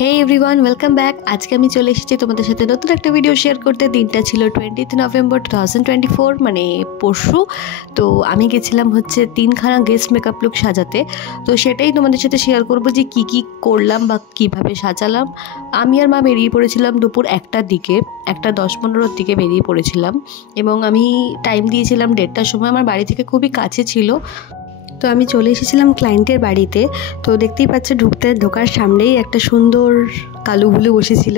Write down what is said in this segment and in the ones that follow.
হে everyone, welcome back. আজকে আমি চলে এসেছি তোমাদের সাথে নতুন একটা ভিডিও শেয়ার করতে। দিনটা ছিল 20th নভেম্বর 2024, মানে পরশু। তো আমি গেছিলাম হচ্ছে 3খানা গেস্ট মেকআপ লুক সাজাতে। তো সেটাই তোমাদের সাথে শেয়ার করবো যে কী কী করলাম বা কীভাবে সাজালাম। আমি আর মা বেরিয়ে পড়েছিলাম দুপুর 1টার দিকে, 1:10-15 দিকে বেরিয়ে পড়েছিলাম। এবং আমি টাইম দিয়েছিলাম 1:30টার সময়। আমার বাড়ি থেকে খুবই কাছে ছিল। তো আমি চলে এসেছিলাম ক্লায়েন্টের বাড়িতে। তো দেখতেই পাচ্ছে ঢোকার সামনেই একটা সুন্দর কালু বুলু বসেছিল।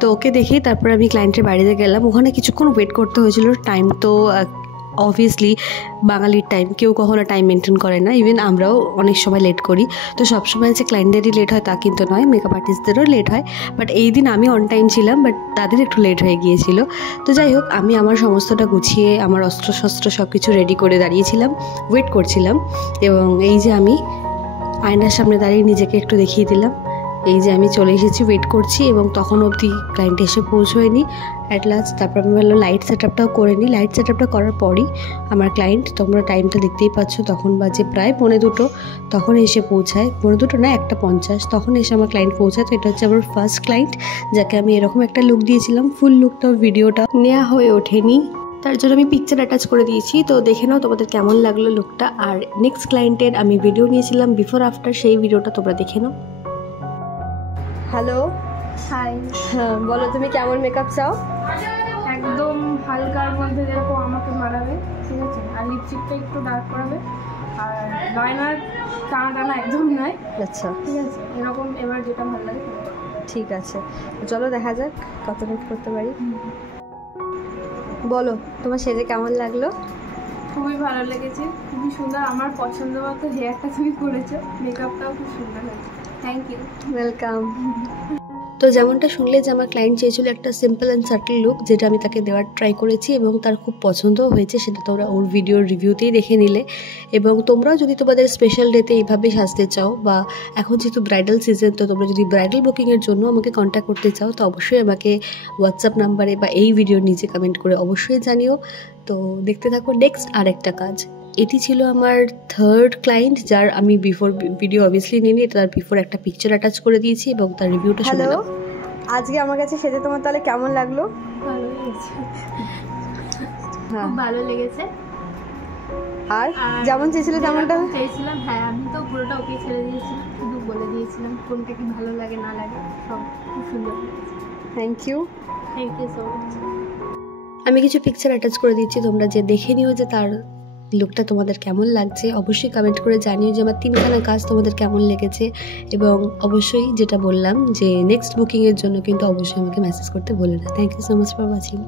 তো ওকে দেখেই তারপর আমি ক্লায়েন্টের বাড়িতে গেলাম। ওখানে কিছুক্ষণ ওয়েট করতে হয়েছিল। টাইম তো অবভিয়াসলি বাঙালির টাইম, কেউ কখনো টাইম মেনটেন করে না। ইভেন আমরাও অনেক সময় লেট করি। তো সবসময় যে ক্লায়েন্টেরই লেট হয় তা কিন্তু নয়, মেকআপ আর্টিস্টদেরও লেট হয়। বাট এই দিন আমি অন টাইম ছিলাম, বাট তাদের একটু লেট হয়ে গিয়েছিল। তো যাই হোক, আমি আমার সমস্তটা গুছিয়ে আমার অস্ত্রশস্ত্র সব কিছু রেডি করে দাঁড়িয়েছিলাম, ওয়েট করছিলাম। এবং এই যে আমি আয়নার সামনে দাঁড়িয়ে নিজেকে একটু দেখিয়ে দিলাম, এই যে আমি চলে এসেছি, ওয়েট করছি। এবং তখন অবধি ক্লায়েন্ট এসে পৌঁছোয়নি অ্যাট লাস্ট। তারপর আমি ভাবলাম লাইট সেট আপটাও করে নিই। লাইট সেট আপটা করার পরই আমার ক্লায়েন্ট, তোমরা টাইমটা দেখতেই পাচ্ছ, তখন বাজে প্রায় 2:45, তখন এসে পৌঁছায়। 2:45 না, 1:50, তখন এসে আমার ক্লায়েন্ট পৌঁছায়। তো এটা হচ্ছে আমার ফার্স্ট ক্লায়েন্ট, যাকে আমি এরকম একটা লুক দিয়েছিলাম। ফুল লুকটাও ভিডিওটা নেওয়া হয়ে ওঠেনি, তার জন্য আমি পিকচার অ্যাটাচ করে দিয়েছি। তো দেখে নাও তোমাদের কেমন লাগলো লুকটা। আর নেক্সট ক্লায়েন্টের আমি ভিডিও নিয়েছিলাম বিফোর আফটার, সেই ভিডিওটা তোমরা দেখে নাও। Hello, high. হ্যাঁ বলো, তুমি কেমন মেকআপ চাও? একদম হালকার মধ্যে যেরকম আমাকে মানাবে, ঠিক আছে। আর লিপস্টিকটা একটু ডার্ক করাবে, আর লাইনার টানা টানা একদম নয়। আচ্ছা ঠিক আছে, এরকম এবার যেটা ভালো লাগে। ঠিক আছে, চলো দেখা যাক কতটুকু করতে পারি। বলো তোমার সেজে কেমন লাগলো? খুবই ভালো লেগেছে, খুবই সুন্দর। আমার পছন্দ মতো হেয়ারটা তুমি করেছো, মেকআপটাও খুব সুন্দর হয়েছে। Thank you. ওয়েলকাম। তো যেমনটা শুনলে যে আমার ক্লায়েন্ট চেয়েছিল একটা সিম্পল অ্যান্ড সাটল লুক, যেটা আমি তাকে দেওয়ার ট্রাই করেছি এবং তার খুব পছন্দও হয়েছে। সেটা তোমরা ওর ভিডিওর রিভিউতেই দেখে নিলে। এবং তোমরাও যদি তোমাদের স্পেশাল ডেতে এইভাবে সাজতে চাও, বা এখন যেহেতু ব্রাইডাল সিজন, তো তোমরা যদি ব্রাইডাল বুকিংয়ের জন্য আমাকে কন্ট্যাক্ট করতে চাও, তো অবশ্যই আমাকে হোয়াটসঅ্যাপ নাম্বারে বা এই ভিডিওর নিচে কমেন্ট করে অবশ্যই জানিও। তো দেখতে থাকো নেক্সট আরেকটা কাজ। এটি ছিল আমার থার্ড ক্লায়েন্ট, যার আমি বিফোর ভিডিও অবভিয়াসলি নিয়ে তার বিফোর একটা পিকচার অ্যাটাচ করে দিয়েছি এবং তার রিভিউটা শুনে নাও। আজকে আমার কাছে সেজে তোমার তাহলে কেমন লাগলো? ভালো লেগেছে, হ্যাঁ খুব ভালো লেগেছে। আর যেমন চেয়েছিলে তেমনটা চেয়েছিলাম, হ্যাঁ। আমি তো পুরোটা ওকে ছেড়ে দিয়েছিলাম, শুধু বলে দিয়েছিলাম কোনটা কি ভালো লাগে না লাগে, সব খুব সুন্দর লেগেছে। Thank you so much. আমি কিছু পিকচার অ্যাটাচ করে দিচ্ছি, তোমরা যে দেখে নিও যে তার লুকটা তোমাদের কেমন লাগছে। অবশ্যই কমেন্ট করে জানিও যে আমার 3খানা কাজ তোমাদের কেমন লেগেছে। এবং অবশ্যই যেটা বললাম যে নেক্সট বুকিংয়ের জন্য কিন্তু অবশ্যই আমাকে মেসেজ করতে ভুলো না। Thank you so much for watching.